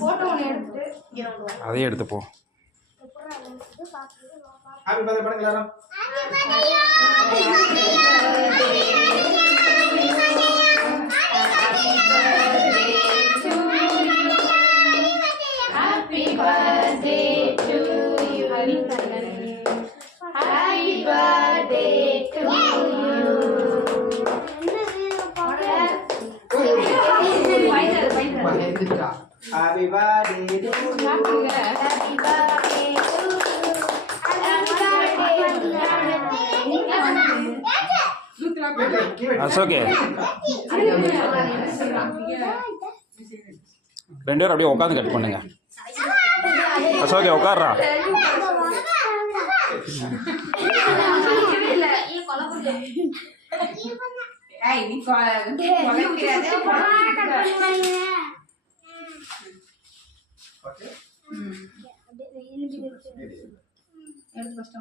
Photo ஒன்று எடுத்துட்டு அதையே எடுத்துப்போ. ஹாப்பி பர்த்டே பண்ணுங்க எல்லாரும். Happy birthday to you. Happy birthday to you. Happy birthday to you. Happy birthday to you. அசோகே 2 பேரும் அப்படியே உட்காந்து கட் பண்ணுங்க. அசோகே உட்கார்றா. எடுத்து ஃபர்ஸ்ட்